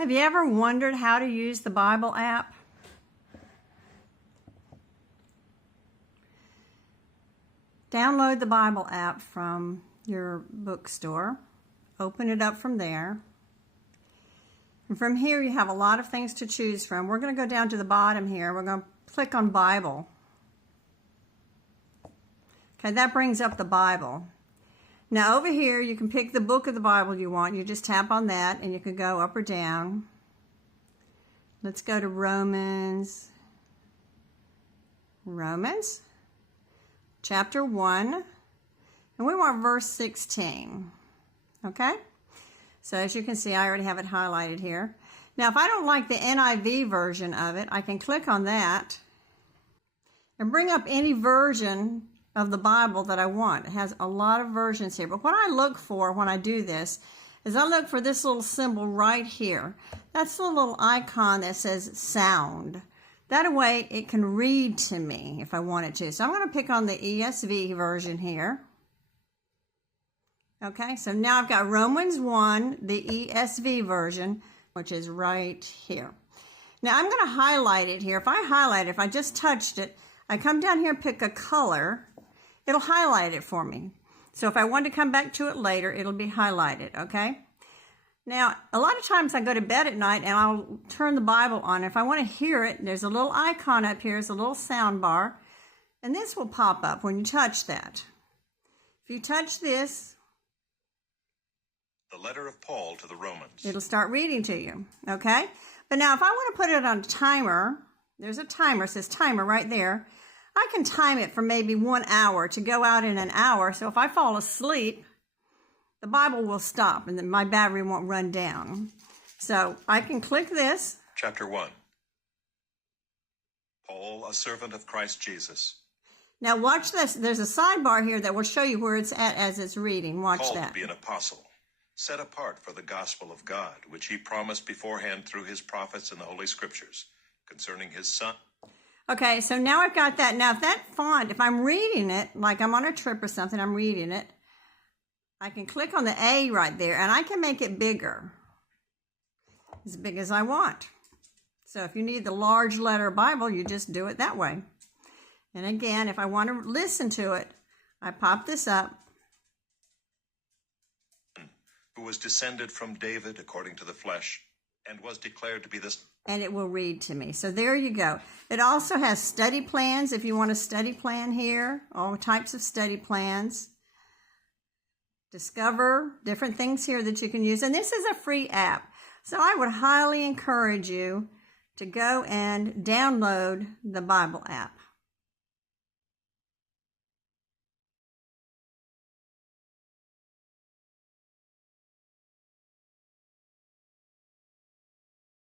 Have you ever wondered how to use the Bible app? Download the Bible app from your bookstore. Open it up from there. And from here you have a lot of things to choose from. We're going to go down to the bottom here. We're going to click on Bible. Okay, that brings up the Bible. Now over here you can pick the book of the Bible you want. You just tap on that and you can go up or down. Let's go to Romans chapter 1, and we want verse 16. Okay? So as you can see, I already have it highlighted here. Now if I don't like the NIV version of it, I can click on that and bring up any version of the Bible that I want. It has a lot of versions here, but what I look for when I do this is I look for this little symbol right here. That's the little icon that says sound. That way it can read to me if I wanted to. So I'm going to pick on the ESV version here. Okay, so now I've got Romans 1, the ESV version, which is right here. Now I'm going to highlight it here. If I highlight it, if I just touched it, I come down here and pick a color, it'll highlight it for me. So if I want to come back to it later, it'll be highlighted, okay? Now, a lot of times I go to bed at night and I'll turn the Bible on. If I want to hear it, there's a little icon up here, it's a little sound bar, and this will pop up when you touch that. If you touch this, the letter of Paul to the Romans, it'll start reading to you, okay? But now if I want to put it on a timer, there's a timer, it says timer right there. I can time it for maybe 1 hour to go out in an hour. So if I fall asleep, the Bible will stop and then my battery won't run down. So I can click this. Chapter 1. Paul, a servant of Christ Jesus. Now watch this. There's a sidebar here that will show you where it's at as it's reading. Watch Called that. to be an apostle, set apart for the gospel of God, which he promised beforehand through his prophets in the Holy Scriptures, concerning his Son. Okay, so now I've got that. Now if that font, if I'm reading it, like I'm on a trip or something, I'm reading it, I can click on the A right there and I can make it bigger, as big as I want. So if you need the large letter Bible, you just do it that way. And again, if I want to listen to it, I pop this up. Who was descended from David according to the flesh, and was declared to be the... And it will read to me. So there you go. It also has study plans if you want a study plan here, all types of study plans. Discover different things here that you can use. And this is a free app. So I would highly encourage you to go and download the Bible app.